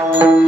Hare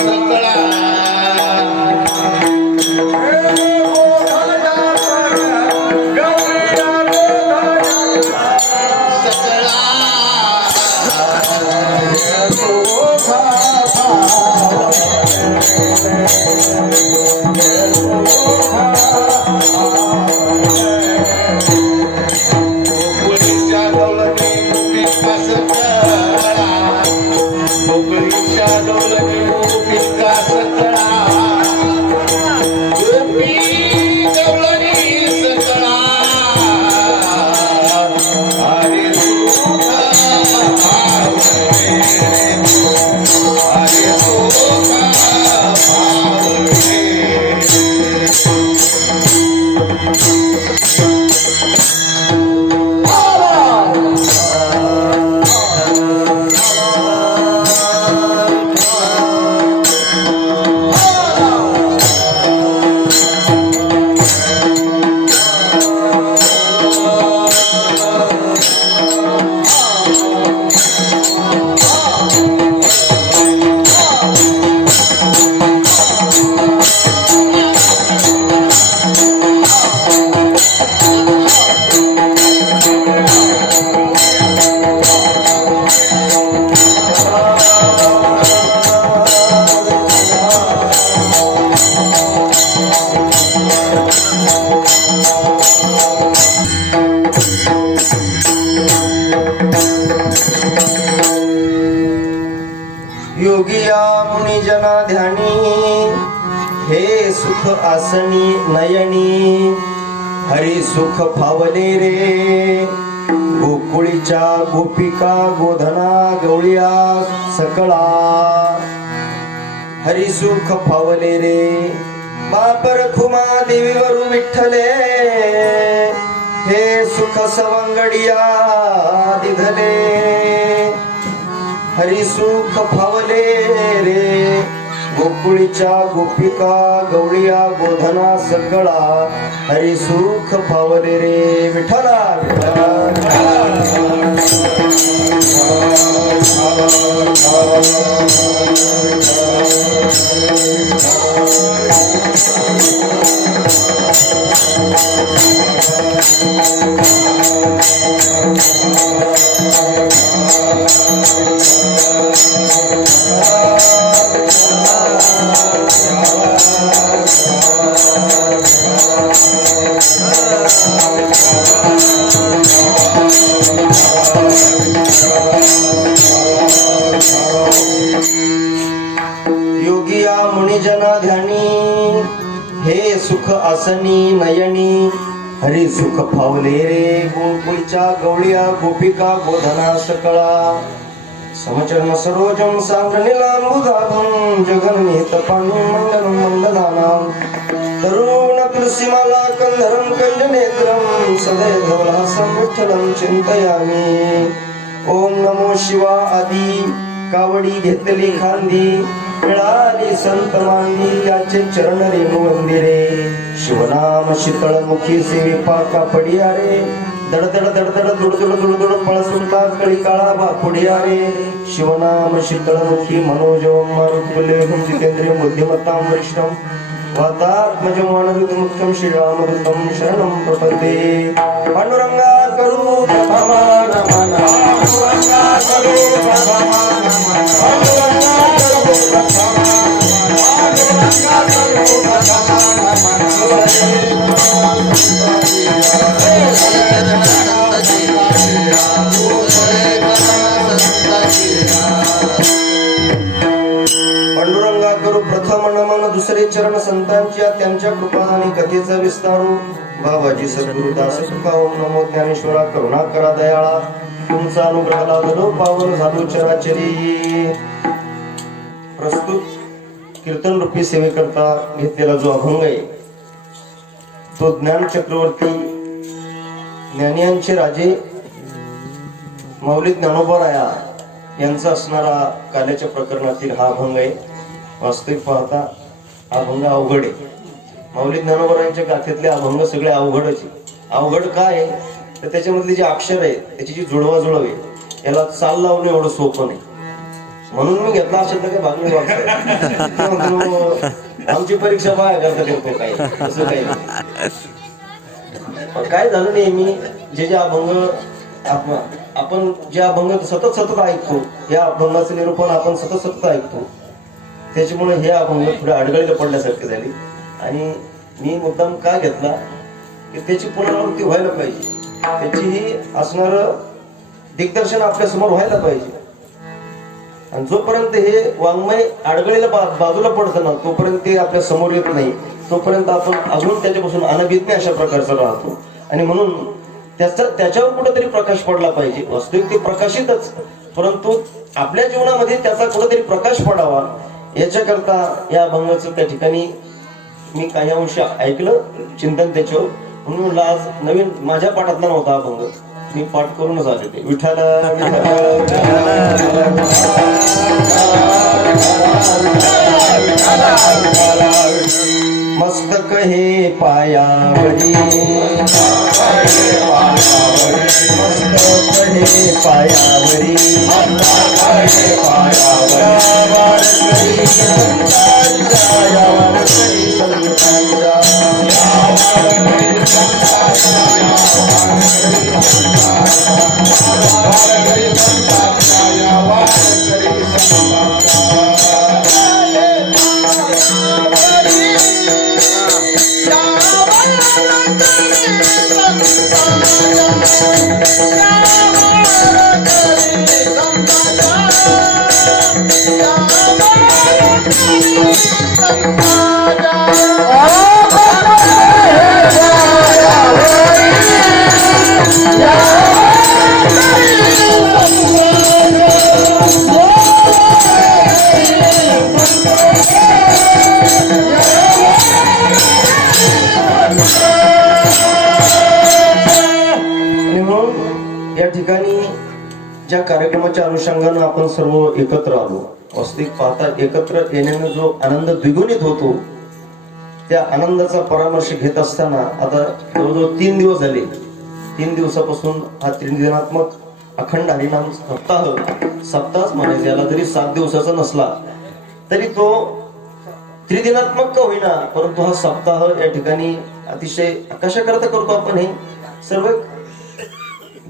सकळा हे सुख आसनी नयनी हरी सुख फावले रे गोकुळीच्या गोपिका गोधना गवळिया सकळा हरी सुख फावले रे बापर खुमा देवीवरू विठ्ठले हे सुख सवंगडिया दिघले हरी सुख फावले रे गोकुळीच्या गोपिका गवळिया गोधना सकळा हरी सुख फावले रे विठ्ठला योगिया मुनिजना ध्यानी हे सुख आसनी नयनी हरी सुख फावले रे गोकुळच्या गवळिया गोपिका गोधना सकळा समचरण सरोजम सांद्रनीलांबुधाभं जगन्निहित पाणिमंडलं मंडलानां तरुण तुलसीमाला कल्हरं कंजनेत्रं सदैधवलहासं विठ्ठलं चिंतयामि ओम नमो शिवा आदी कावडी घेतली खांदी मिळाली संत मांदी याचे चरण रेणू वंदिरे शिवनाम शीतळ मुखी सेवी पाका पडिया रे दडदड दडदड दुडदुड दुडदुड पळ सुटला कळी काळा बापुडिया रे शिवनाम शीतळ मुखी मनोजवम मारुतुल्यं जितेंद्रिय बुद्धिमत्तां वरिष्ठं वातात्मजं वानरयुतमुख्यं श्रीरामदूतं शरणं प्रपद्ये पांडुरंगा करू प्रभमा नमः पांडुरंगा करू प्रभमा नमः पांडुरंगा करू प्रभमा पांडुरंगा करू प्रभमा पांडुरंगा करू प्रथम नमन दुसरे चरण संतांच्या त्यांच्या कृपादानी कथेचा विस्तारू बाबाजी सद्गुरु दास तुका ओम नमो ज्ञानेश्वरा करुणा करा दयाळा तुमचा अनुग्रह लाभलो पावन झालो चराचरी प्रस्तुत कीर्तन रूपी सेवेकरता घेतलेला जो अभंग आहे तो ज्ञान चक्रवर्ती ज्ञानियांचे राजे माऊली ज्ञानोबराया यांचा असणारा काल्याच्या प्रकरणातील हा अभंग आहे. वास्तविक पाहता हा अभंग अवघड आहे. माऊली ज्ञानोबरायांच्या गाथेतले अभंग सगळे अवघडच आहे. अवघड काय आहे तर त्याच्यामधले जे अक्षर आहे त्याची जी जुळवाजुळव आहे याला चाल लावणं एवढं सोपं नाही. म्हणून मी घेतला असेल तर काय भागणी वागत आमची परीक्षा बाया करता करतो काय असं काही काय झालं नाही. मी जे अभंग आपण जे अभंग सतत सतत ऐकतो या अभंगाचं निरूपण आपण सतत सतत ऐकतो त्याच्यामुळे हे अभंग थोडे अडगळीला पडल्यासारखे झाले. आणि मी मुद्दाम का घेतला की त्याची पुनरावृत्ती व्हायला पाहिजे, त्याचीही असणार दिग्दर्शन आपल्या समोर व्हायला पाहिजे. आणि जोपर्यंत हे वाङ्मय अडगळीला बाजूला पडतं ना तोपर्यंत ते आपल्या समोर येत नाही, तोपर्यंत आपण अजून त्याच्यापासून अनभिज्ञ अशा प्रकारचा राहतो. आणि म्हणून त्याच्यावर कुठेतरी प्रकाश पडला पाहिजे. वास्तविक ते प्रकाशितच, परंतु आपल्या जीवनामध्ये त्याचा कुठेतरी प्रकाश पडावा याच्याकरता या अभंगाचं त्या ठिकाणी मी काही अंश ऐकलं चिंतन त्याच्यावर. म्हणून आज नवीन माझ्या पाठातला नव्हता अभंग, मी पाठ करूनच आले ते विठ्ठल मस्तक हे पायावरी मस्तक हे पायावरी Santada ठिकाणी ज्या कार्यक्रमाच्या अनुषंगानं आपण सर्व एकत्र आलो, वास्तविक पाहता एकत्र येण्याने जो आनंद द्विगुणित होतो, त्या आनंदाचा परामर्श घेत असताना आता जवळजवळ 3 दिवस झाले. 3 दिवसापासून हा त्रिदिनात्मक अखंड हरिनाम सप्ताह म्हणायचा, याला जरी 7 दिवसाचा नसला तरी तो त्रिदिनात्मक का होईना, परंतु हा सप्ताह या ठिकाणी अतिशय कशा करता करतो आपण, हे सर्व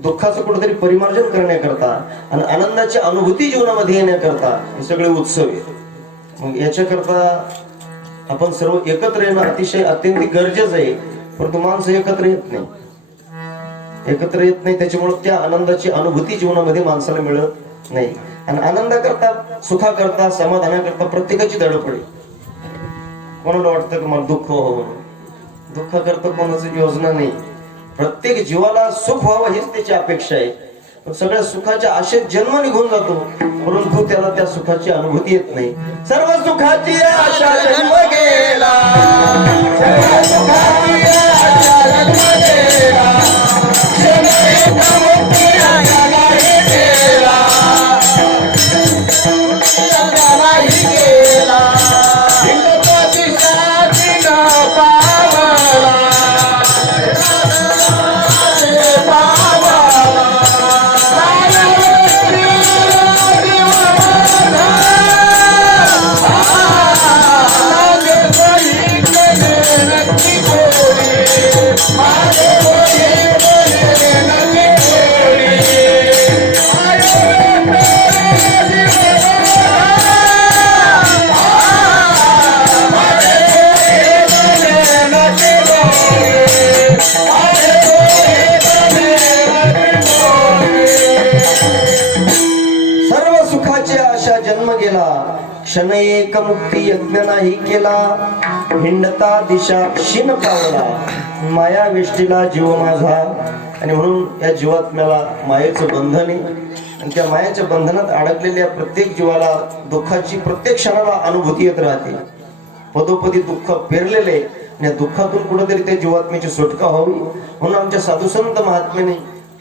दुःखाचं कुठेतरी परिमार्जन करण्याकरता आणि आनंदाची अनुभूती जीवनामध्ये येण्याकरता हे सगळे उत्सव आहे. मग याच्याकरता आपण सर्व एकत्र येणं अतिशय अत्यंत गरजेचं आहे. परंतु माणसं एकत्र येत नाही, त्याच्यामुळे त्या आनंदाची अनुभूती जीवनामध्ये माणसाला मिळत नाही. आणि आनंदाकरता, सुखाकरता, समाधानाकरता प्रत्येकाची धडपड आहे. कोणाला वाटतं की मला दुःख व्हावं, दुःखाकरता कोणाची योजना नाही. प्रत्येक जीवाला सुख व्हावं हीच त्याची अपेक्षा आहे. पण सगळ्या सुखाच्या आशेत जन्म निघून जातो, परंतु त्याला त्या सुखाची अनुभूती येत नाही. सर्व सुखाची आशा जन्म गेला, सर्व सुखाची आशा जन्म गेला, क्षण एक मुक्ती यज्ञ नाही केला, हिंडता दिशा शिन पावला, माया वेष्टीला जीव माझा. आणि म्हणून या जीवात्म्याला मायेचं बंधन आहे. आणि त्या मायाच्या बंधनात अडकलेल्या प्रत्येक जीवाला दुःखाची प्रत्येक क्षणाला अनुभूती येत राहते. पदोपदी दुःख पेरलेले, या दुःखातून कुठेतरी त्या जीवात्म्याची सुटका व्हावी म्हणून आमच्या साधुसंत महात्म्याने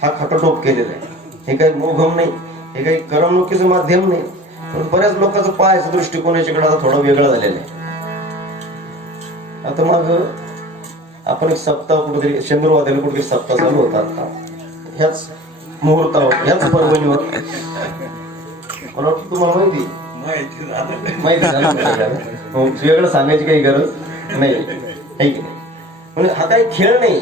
हा खटाटोप केलेला आहे. हे काही मोघम नाही, हे काही करमणुकीचं माध्यम नाही. पण बऱ्याच लोकांचं पाहायचं दृष्टिकोन याच्याकडे आता थोडा वेगळा झालेला आहे. आता मग आपण एक सप्ताह कुठेतरी चंद्रवाद्याला कुठेतरी सप्ताह चालू होता ह्याच मुहूर्तावर, ह्याच पर्वणीवर. मला वाटतं तुम्हाला माहिती झालं, वेगळं सांगायची काही गरज नाही. म्हणजे हा काही खेळ नाही,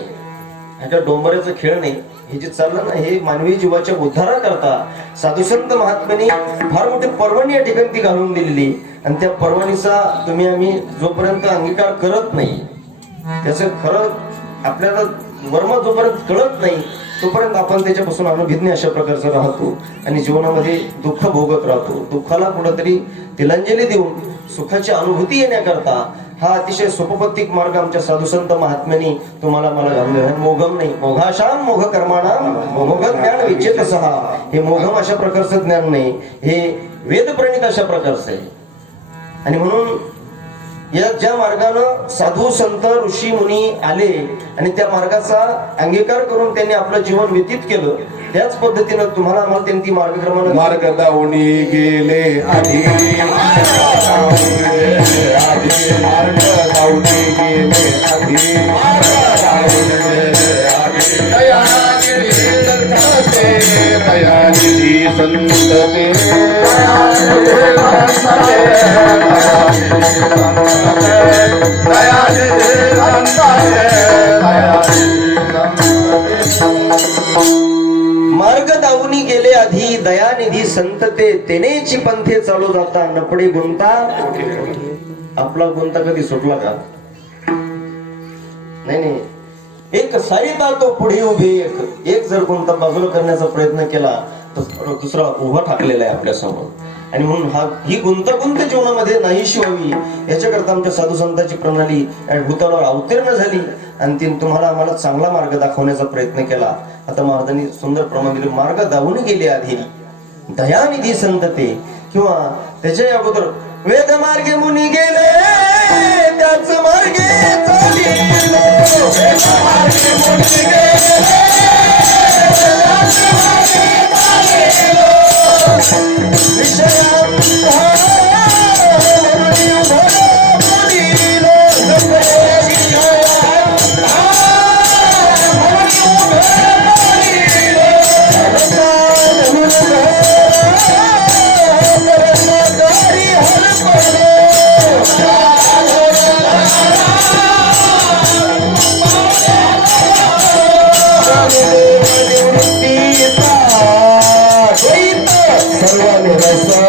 ह्याच्या डोंबऱ्याचा खेळ नाही. हे जे चाललं ना, हे मानवी जीवाच्या उद्धाराकरता साधुसंत महात्म्याने फार मोठी पर्वणी या ठिकाणी ती घालून दिलेली. आणि त्या पर्वणीचा तुम्ही आम्ही जोपर्यंत अंगीकार करत नाही, त्याचं खरं आपल्याला वर्म जोपर्यंत कळत नाही, तोपर्यंत आपण त्याच्यापासून अनभिज्ञ अशा प्रकारचं राहतो आणि जीवनामध्ये दुःख भोगत राहतो. दुःखाला कुठंतरी तिलांजली देऊन सुखाची अनुभूती येण्याकरता हा अतिशय सोपपत्तिक मार्ग आमच्या साधुसंत महात्म्याने तुम्हाला मला घालून. मोघम नाही, मोघाशाम मोघ कर्माणाम मोघ ज्ञान विचेतसहा. हे मोघम अशा प्रकारचं ज्ञान नाही, हे वेदप्रणित अशा प्रकारचं आहे. आणि म्हणून या ज्या मार्गानं साधू संत ऋषी मुनी आले आणि त्या मार्गाचा अंगीकार करून त्यांनी आपलं जीवन व्यतीत केलं, त्याच पद्धतीनं तुम्हाला आम्हाला त्यांनी मार्गक्रमानं मार्ग दावणी गेले आधी, मार्ग दावणी गेले आधी, दयानिधी संत ते मार्ग दावणी गेले आधी, दयानिधी संत ते तेनेची पंथे चालू जाता, नपडे गुंता. आपला गुंता कधी सुटला का? नाही. एक साईता तो पुढे उभे, एक जर गुंता बाजूला करण्याचा प्रयत्न केला तर दुसरा उभा ठाकलेला आहे आपल्या समोर. आणि म्हणून ही गुंतागुंत जीवनामध्ये नाहीशी व्हावी याच्याकरता आमच्या साधू संतांची प्रणाली भूतलावर अवतीर्ण झाली आणि ती तुम्हाला आम्हाला चांगला मार्ग दाखवण्याचा प्रयत्न केला. आता महाराजांनी सुंदर प्रमाण दिले, मार्ग दावून गेले आधी, दयानिधी संत ते. किंवा त्याच्या अगोदर वेद मार्गे मुनी गेले, त्याच मार्गे चालिलो, वेद मार्गे मुनी गेले, त्याच मार्गे सर्वांनी निवृत्तीचा द्वैत सर्वांनी रसलो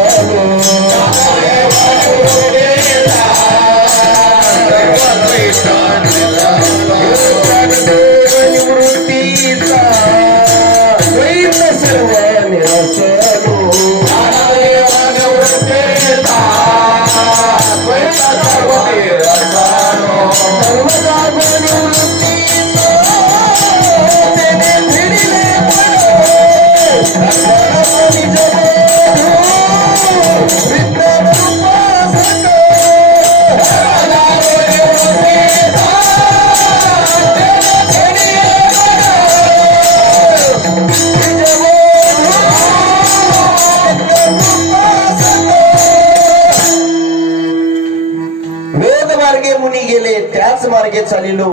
वेद मार्गे मुनी गेले त्याच मार्गे चालिलो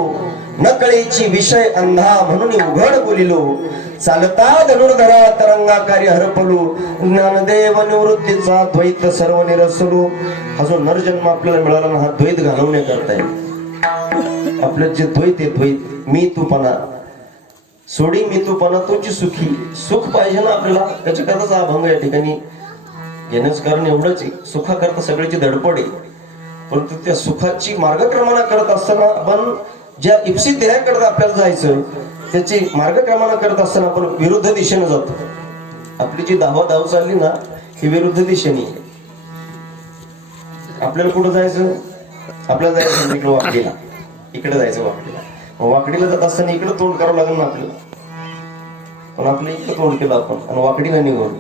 न कळेची विषय अंधा म्हणून उघड बोलिलो चालता धनुर्धरा तरंगाकारी हरपलो ज्ञानदेव निवृत्तीचा द्वैत सर्व निरसलो. हा जो नरजन्म आपल्याला मिळाला ना हा द्वैत घालवण्याकरता आहे. आपलं जे द्वैत आहे द्वैत मी तूपणा सोडी मी तूपणा तुझी सुखी सुख पाहिजे ना आपल्याला त्याच्याकरताच हा अभंग या ठिकाणी घेण्याचं कारण एवढंच आहे. सुखाकरता सगळ्याची धडपड आहे परंतु त्या सुखाची मार्गक्रमणा करत असताना आपण ज्या इप्सित ध्येयाकडे आपल्याला जायचं त्याची मार्गक्रमणा करत असताना आपण विरुद्ध दिशेने जातो. आपली जी धाव चालली ना ही विरुद्ध दिशेने आहे. आपल्याला कुठं जायचं आपल्याला जायचं इकडे वाकडीला इकडे जायचं वाकडीला वाकडीला जात असताना इकडे तोंड करावं लागेल ना आपल्याला पण आपलं इकडे तोंड केलं आपण आणि वाकडीला निघून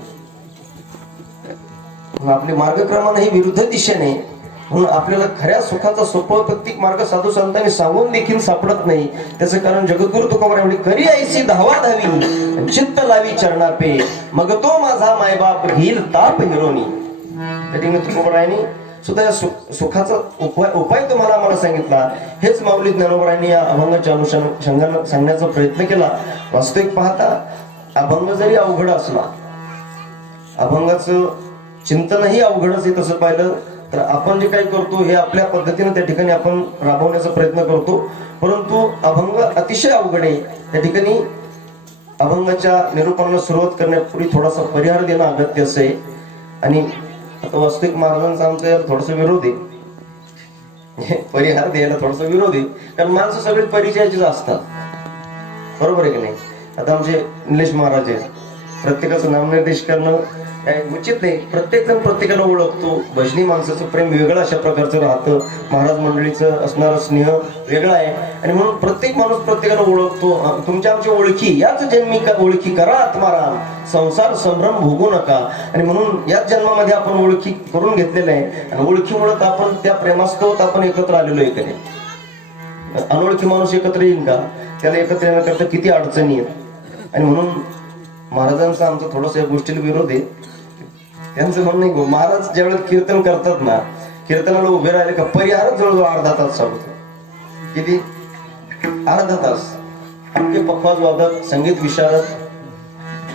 आपली मार्गक्रमणा ही विरुद्ध दिशेने म्हणून आपल्याला खऱ्या सुखाचा सोपं प्रत्येक मार्ग साधू संतांनी सांगून देखील सापडत नाही. त्याचं कारण जगद्गुरु तुकोबाराय म्हणे करी ऐसी धावा धावी चित्त लावी चरणापे मग तो माझा मायबाप घेईल ताप हिरोनी. त्याने तुकोबारायांनी सुद्धा या सुखाचा उपाय तुम्हाला मला सांगितला. हेच माऊली ज्ञानोबारायांनी या अभंगाच्या अनुषंगाने सांगण्याचा प्रयत्न केला. वास्तविक पाहता अभंग जरी अवघड असला अभंगाचं चिंतनही अवघडच आहे तसं पाहिलं तर आपण जे काही करतो हे आपल्या पद्धतीने त्या ठिकाणी आपण राबवण्याचा प्रयत्न करतो परंतु अभंग अतिशय अवघड आहे. त्या ठिकाणी अभंगाच्या निरूपणाला सुरुवात करण्यापूर्वी थोडासा परिहार देणं अगत्य असे आणि आता वास्तविक महाराजांचा आमचा यार थोडासा विरोध आहे. परिहार द्यायला थोडासा विरोध आहे कारण माणसं सगळी परिचयाचीच असतात बरोबर आहे की नाही. आता आमचे निलेश महाराज आहेत प्रत्येकाचं नामनिर्देश करणं काय उचित नाही. प्रत्येक जण प्रत्येकाला ओळखतो. भजनी माणसाचं प्रेम वेगळं अशा प्रकारचं राहतं. महाराज मंडळीचं असणारा स्नेह वेगळा आहे आणि म्हणून प्रत्येक माणूस प्रत्येकाला ओळखतो. तुमच्या आमची ओळखी याच जन्मी ओळखी करा आत्माराम संसार संभ्रम भोगू नका आणि म्हणून याच जन्मामध्ये आपण ओळखी करून घेतलेल्या आहे आणि ओळखीमुळे आपण त्या प्रेमास्तवत आपण एकत्र आलेलो आहे का. अनोळखी माणूस एकत्र येईल का त्याला एकत्र येण्याकरता किती अडचणी आहेत आणि म्हणून महाराजांचा आमचा थोडासा या गोष्टीला विरोध आहे. त्यांचं म्हणणं नाही महाराज ज्यावेळेस कीर्तन करतात ना कीर्तनाला उभे राहिले का परिहार जवळजवळ अर्धा तास चालतो. किती अर्धा तास. तमके पखवाज वादक संगीत विशारद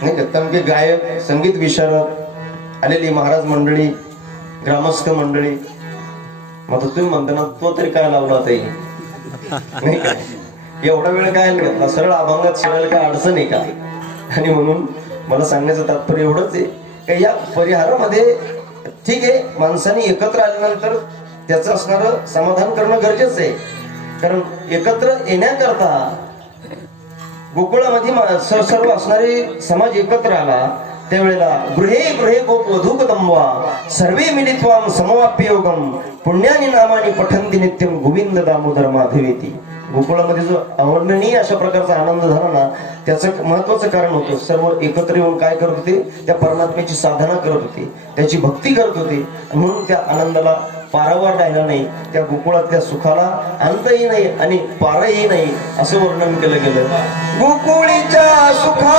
नाही का तमके गायक संगीत विशारद आलेली महाराज मंडळी ग्रामस्थ मंडळी मग तुम्ही म्हणता ना तो तरी काय लावला ताई नाही का एवढा वेळ काय घेतला सरळ अभंगात शिवायला काय अडचण आहे का. आणि म्हणून मला सांगण्याचं तात्पर्य एवढंच आहे की या परिहारामध्ये ठीक आहे माणसाने एकत्र आल्यानंतर त्याचं असणारं समाधान करणं गरजेचं आहे कारण एकत्र येण्याकरता गोकुळामध्ये सर्व असणारे समाज एकत्र आला त्यावेळेला गृहे गृहे गोप वधूक दंबवा सर्वे मिलित्वाम समवाप्य योगम पुण्यानी नामानी पठंती नित्यम गोविंद दामोदर माधवेती. गोकुळामध्ये जो अवर्णनीय अशा प्रकारचा आनंद झाला ना त्याचं महत्वाचं कारण होतं सर्व एकत्र येऊन काय करत होते त्या परमात्म्याची साधना करत होते त्याची भक्ती करत होते म्हणून त्या आनंदाला पारावर राहिला नाही. त्या गोकुळातल्या सुखाला अंतही नाही आणि पारही नाही असं वर्णन केलं गेलं. गोकुळीच्या सुखा